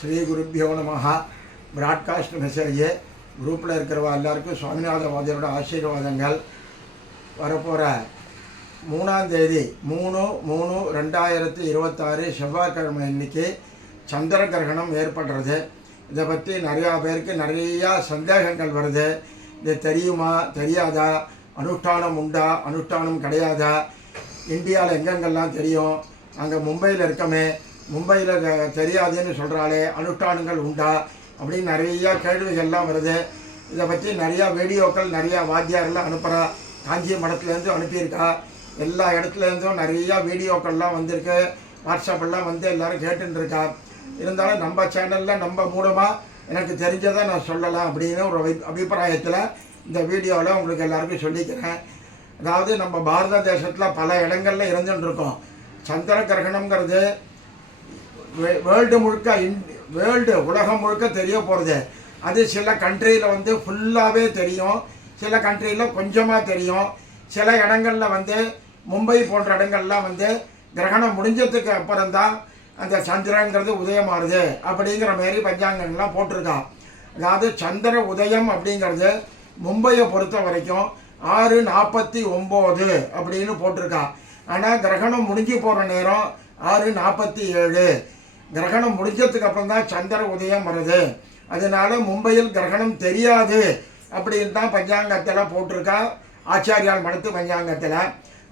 ஸ்ரீ குருப்பியோ நமஹ. Broadcast message குரூப்பில் இருக்கிறவா எல்லாருக்கும் சுவாமிநாத வாதியரோட ஆசீர்வாதங்கள். வரப்போகிற 3ஆம் தேதி 3/3/2026 செவ்வாய்க்கிழமை அன்னைக்கு சந்திர கிரகணம் ஏற்படுறது. இதை பற்றி நிறையா பேருக்கு நிறையா சந்தேகங்கள் வருது. இது தெரியுமா தெரியாதா, அனுஷ்டானம் உண்டா அனுஷ்டானம் கிடையாதா, இந்தியாவில் எங்கெங்கெல்லாம் தெரியும், அங்கே மும்பையில் இருக்கமே மும்பையில் தெரியாதுன்னு சொல்கிறாளே அனுஷ்டானங்கள் உண்டா அப்படின்னு நிறையா கேள்விகள்லாம் வருது. இதை பற்றி நிறையா வீடியோக்கள் நிறையா வாத்தியாரெல்லாம் அனுப்புகிறா. காஞ்சி மடத்துலேருந்து அனுப்பியிருக்கா. எல்லா இடத்துலேருந்தும் நிறையா வீடியோக்கள்லாம் வந்திருக்கு. வாட்ஸ்அப்பெல்லாம் வந்து எல்லோரும் கேட்டுருக்கா. இருந்தாலும் நம்ம சேனலில் நம்ம மூலமாக எனக்கு தெரிஞ்சதை நான் சொல்லலாம் அப்படின்னு ஒரு அபிப்பிராயத்தில் இந்த வீடியோவில் உங்களுக்கு எல்லாருக்கும் சொல்லிக்கிறேன். அதாவது நம்ம பாரத தேசத்தில் பல இடங்களில் இருந்துட்டுருக்கோம். சந்திர கிரகணங்கிறது வேர்ல்டு முழுக்க உலகம் முழுக்க தெரிய போகிறது. அது சில கண்ட்ரியில் வந்து ஃபுல்லாகவே தெரியும், சில கண்ட்ரியில் கொஞ்சமாக தெரியும். சில இடங்களில் வந்து மும்பை போன்ற இடங்கள்லாம் வந்து கிரகணம் முடிஞ்சதுக்கு அப்புறம்தான் அந்த சந்திரங்கிறது உதயமாகுது அப்படிங்கிற மாரி பஞ்சாங்கங்கள்லாம் போட்டிருக்கா. அதாவது சந்திர உதயம் அப்படிங்கிறது மும்பையை பொறுத்த வரைக்கும் 6:49 அப்படின்னு போட்டிருக்கா. ஆனால் கிரகணம் முடிஞ்சு போகிற நேரம் 6:47. கிரகணம் முடிஞ்சதுக்கு அப்புறம் தான் சந்திர உதயம் வருது. அதனால மும்பையில் கிரகணம் தெரியாது அப்படின்னு தான் பஞ்சாங்கத்தில் போட்டிருக்கா, ஆச்சாரியால் மடத்து பஞ்சாங்கத்தில்.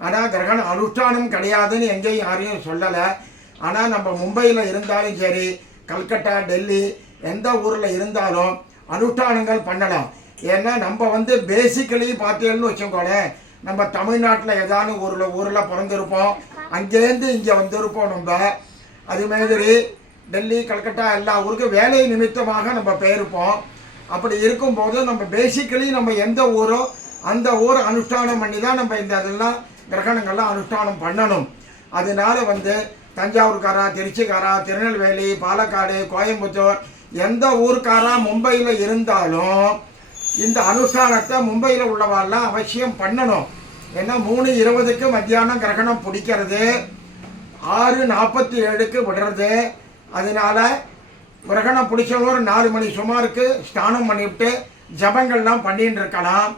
ஆனால் கிரகணம் அனுஷ்டானம் கிடையாதுன்னு எங்கேயும் யாரையும் சொல்லலை. ஆனால் நம்ம மும்பையில் இருந்தாலும் சரி, கல்கட்டா, டெல்லி எந்த ஊரில் இருந்தாலும் அனுஷ்டானங்கள் பண்ணலாம். ஏன்னா நம்ம வந்து பேசிக்கலி பார்த்தீங்கன்னு வச்சுக்கோங்களேன், நம்ம தமிழ்நாட்டில் ஏதாவது ஊரில் பிறந்திருப்போம், அங்கேருந்து இங்கே வந்திருப்போம். நம்ம அது மாதிரி டெல்லி, கல்கட்டா எல்லா ஊருக்கும் வேலை நிமித்தமாக நம்ம போயிருப்போம். அப்படி இருக்கும்போது நம்ம பேசிக்கலி நம்ம எந்த ஊரோ அந்த ஊரை அனுஷ்டானம் பண்ணி தான் நம்ம இந்த இதெல்லாம் கிரகணங்கள்லாம் அனுஷ்டானம் பண்ணணும். அதனால வந்து தஞ்சாவூர்காரா, திருச்சிக்காரா, திருநெல்வேலி, பாலக்காடு, கோயம்புத்தூர் எந்த ஊருக்காரா மும்பையில் இருந்தாலும் இந்த அனுஷ்டானத்தை மும்பையில் உள்ளவாள்லாம் அவசியம் பண்ணணும். ஏன்னா 3:20க்கு மத்தியானம் கிரகணம் பிடிக்கிறது, 6:47க்கு விடுறது. அதனால கிரகணம் பிடிச்சவங்க ஒரு 4 மணி சுமாருக்கு ஸ்நானம் பண்ணிவிட்டு ஜபங்கள்லாம் பண்ணிட்டு இருக்கலாம்.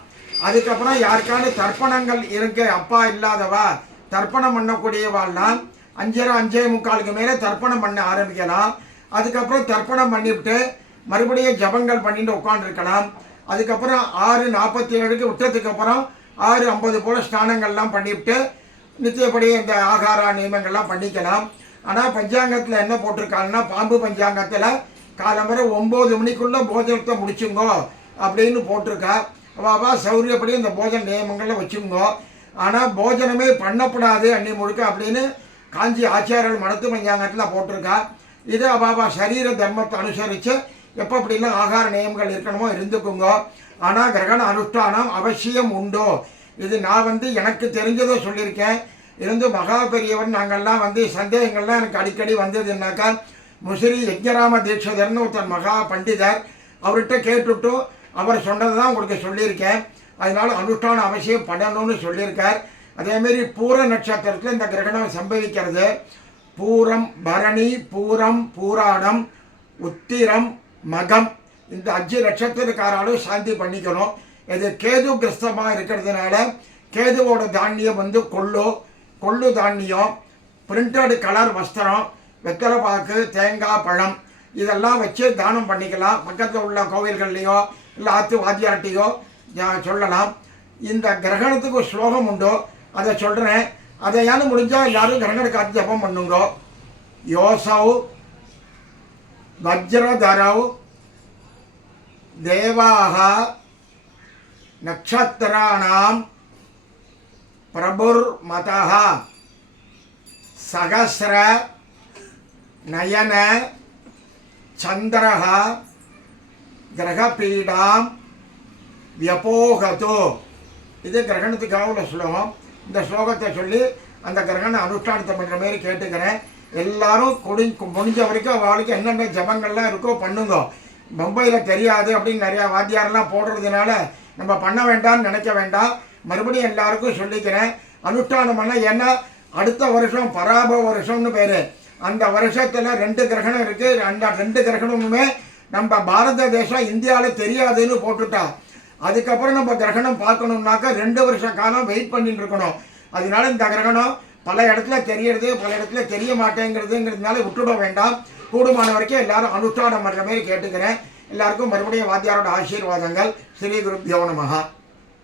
அதுக்கப்புறம் யாருக்கான தர்ப்பணங்கள் இருக்கு, அப்பா இல்லாதவா தர்ப்பணம் பண்ணக்கூடியவாள்லாம் 5:30-5:45க்கு மேலே தர்ப்பணம் பண்ண ஆரம்பிக்கலாம். அதுக்கப்புறம் தர்ப்பணம் பண்ணிவிட்டு மறுபடியும் ஜபங்கள் பண்ணிட்டு உட்காந்துருக்கலாம். அதுக்கப்புறம் 6:47க்கு விட்டதுக்கு அப்புறம் 6:50 போல் ஸ்நானங்கள்லாம் பண்ணிவிட்டு நித்தியப்படி இந்த ஆகார நியமங்கள்லாம் பண்ணிக்கலாம். ஆனால் பஞ்சாங்கத்தில் என்ன போட்டிருக்காங்கன்னா, பாம்பு பஞ்சாங்கத்தில் காலம்பரை 9 மணிக்குள்ளே போஜனத்தை முடிச்சுங்கோ அப்படின்னு போட்டிருக்கா. அவாவா சௌரியப்படி இந்த போஜன நியமங்களை வச்சுங்கோ. ஆனால் போஜனமே பண்ணப்படாது அன்னி முழுக்க அப்படின்னு காஞ்சி ஆச்சாரியர்கள் மடத்து பஞ்சாங்கத்தில் போட்டிருக்கா. இது அவாவா சரீர தர்மத்தை அனுசரித்து எப்போ அப்படிலாம் ஆகார நியமங்கள் இருக்கணுமோ இருந்துக்குங்கோ. ஆனால் கிரகண அனுஷ்டானம் அவசியம் உண்டோ, இது நான் வந்து எனக்கு தெரிஞ்சதை சொல்லியிருக்கேன். இருந்து மகா பெரியவர் நாங்கள்லாம் வந்து சந்தேகங்கள்லாம் எனக்கு அடிக்கடி வந்ததுன்னாக்கா, முசிறி யஜ்ஞராம தீட்சிதர்னு ஒருத்தர் மகா பண்டிதர், அவர்கிட்ட கேட்டுவிட்டு அவர் சொன்னது தான் உங்களுக்கு சொல்லியிருக்கேன். அதனால அனுஷ்டானம் அவசியம் பண்ணணும்னு சொல்லியிருக்கார். அதேமாரி பூர நட்சத்திரத்தில் இந்த கிரகணம் சம்பவிக்கிறது. பூரம், பரணி, பூரம், பூராடம், உத்திரம், மகம் இந்த 5 நட்சத்திரக்காராலும் சாந்தி பண்ணிக்கணும். இது கேது கிரஸ்தமாக இருக்கிறதுனால கேதுவோட தானியம் வந்து கொள்ளு தானியம், பிரிண்டட் கலர் வஸ்திரம், வெத்தலை பாக்கு, தேங்காய், பழம் இதெல்லாம் வச்சு தானம் பண்ணிக்கலாம். பக்கத்தில் உள்ள கோவில்கள்லையோ இல்லை ஆத்து வாத்தியார்ட்டையோ சொல்லலாம். இந்த கிரகணத்துக்கு ஸ்லோகம் உண்டோ அதை சொல்கிறேன். அதை ஏன்னு முடிஞ்சால் எல்லாரும் கிரகண காத்து ஜபம் பண்ணுங்கோ. யோசௌ வஜ்ரதரௌ தேவாக நக்ஷத்ராணாம் பிரபுர் மதஹ சகஸ்ர நயன சந்திரஹ கிரகபீடாம் வியபோகதோ. இது கிரகணத்துக்காக உள்ள ஸ்லோகம். இந்த ஸ்லோகத்தை சொல்லி அந்த கிரகண அனுஷ்டானத்தை பண்ணுற மாரி கேட்டுக்கிறேன். எல்லாரும் முடிஞ்ச வரைக்கும் அவளுக்கு என்னென்ன ஜபங்கள்லாம் இருக்கோ பண்ணுங்க. மும்பையில் தெரியாது அப்படின்னு நிறையா வாத்தியாரெல்லாம் போடுறதுனால நம்ம பண்ண வேண்டாம்னு நினைக்க வேண்டாம். மறுபடியும் எல்லாருக்கும் சொல்லிக்கிறேன், அனுஷ்டானம் பண்ண. ஏன்னா அடுத்த வருஷம் பராப வருஷம்னு பேர். அந்த வருஷத்தில் 2 கிரகணம் இருக்குது. அந்த 2 கிரகணமுமே நம்ம பாரத தேசம் இந்தியாவில் தெரியாதுன்னு போட்டுட்டா. அதுக்கப்புறம் நம்ம கிரகணம் பார்க்கணுன்னாக்கா 2 வருஷ காலம் வெயிட் பண்ணிட்டு இருக்கணும். அதனால இந்த கிரகணம் பல இடத்துல தெரியறது, பல இடத்துல தெரிய மாட்டேங்கிறதுங்கிறதுனால விட்டுட வேண்டாம். கூடுமான வரைக்கும் எல்லாரும் அனுஷ்டானம் பண்ணுற மாதிரி கேட்டுக்கிறேன். எல்லாருக்கும் மறுபடியும் வாத்தியாரோட ஆசீர்வாதங்கள். ஸ்ரீ குருப்யோ நமஹ.